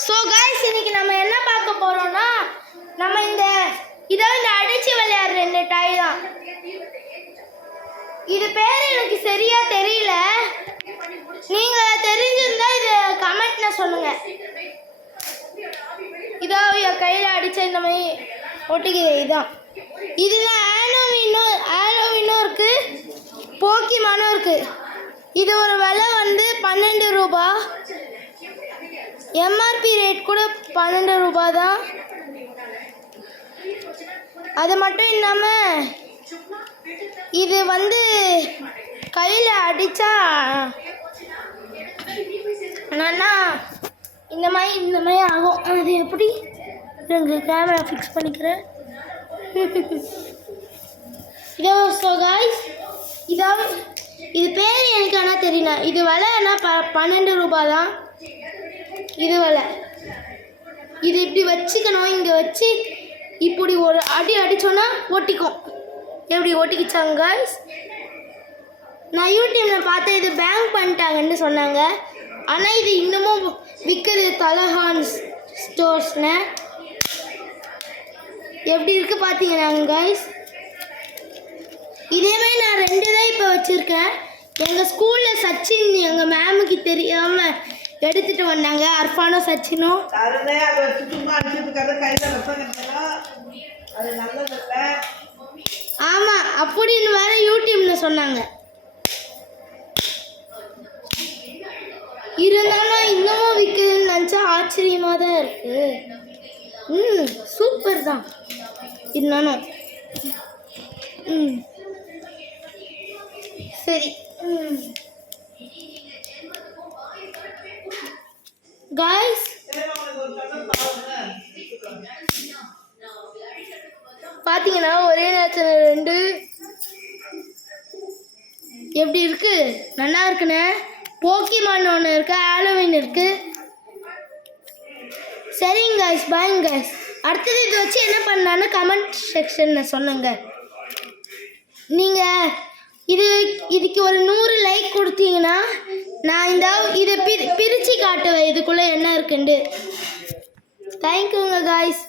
So guys இன்னைக்கு நம்ம என்ன பார்க்க போறோம்னா நம்ம இதை அடிச்சு விளையாடுற இந்த டாய் தான். இது பேர் எனக்கு சரியா தெரியல, நீங்க தெரிஞ்சிருந்தா இது கமெண்ட்ல சொல்லுங்க. இதோ என் கையில அடிச்ச இந்த மாதிரி ஒட்டிக்குது. இதான் இதுல ஆலோவினோ இருக்கு, போக்கிமானும் இருக்கு. இது ஒரு விலை வந்து 12 ரூபாய். எம்ஆர்பி ரேட் கூட 12 ரூபாய் தான். அது மட்டும் இல்லாமல் இது வந்து கையில் அடித்தா நல்லா இந்த மாதிரி ஆகும். அது எப்படி எங்கள் கேமரா ஃபிக்ஸ் பண்ணிக்கிறேன். இதோ ஸோ காய்ஸ் இது பேர் எனக்கு ஆனால் தெரியல. இது விலை என்ன 12 ரூபாய் தான். இது விலை. இது இப்படி வச்சுக்கணும், இங்கே வச்சு இப்படி ஒரு அடி அடித்தோன்னா ஒட்டிக்கும். எப்படி ஒட்டிக்கிச்சாங்க காய்ஸ்? நான் யூடியூப்பில் பார்த்தேன், இது பேங்க் பண்ணிட்டாங்கன்னு சொன்னாங்க. ஆனால் இது இன்னமும் விற்கிறது தலஹான் ஸ்டோர்ஸ்னு. எப்படி இருக்குது பார்த்தீங்கன்னாங்க காய்ஸ். இதேமாதிரி நான் 2 தான் இப்போ வச்சுருக்கேன். எங்கள் ஸ்கூலில் சச்சின் எங்கள் மேமுக்கு தெரியாமல் எடுத்துகிட்டு வந்தாங்க. அர்ஃபானோ சச்சினும். ஆமாம் அப்படின்னு வேற யூடியூப்ல சொன்னாங்க. இருந்தாலும் இன்னமும் விற்குதுன்னு நினச்சா ஆச்சரியமாக தான் இருக்கு. சூப்பர் தான் இருந்தாலும். சரி காய்ஸ், பார்த்தீங்கன்னா ஒரே நேரத்தில் 2 எப்படி இருக்கு? நல்லா இருக்குண்ணே. போக்கிமான் ஒன்று இருக்கு, ஹாலோவின் இருக்கு. சரிங்க காய்ஸ், பாய்ங்க காய்ஸ். அடுத்தது இதை வச்சு என்ன பண்ணலான்னு கமெண்ட் செக்ஷனில் சொல்லுங்க. நீங்கள் இதுக்கு ஒரு 100 லைக் கொடுத்தீங்கன்னா நான் இதை பிரித்து காட்டுவேன் இதுக்குள்ளே என்ன இருக்குண்டு. தேங்க்யூங்க காய்ஸ்.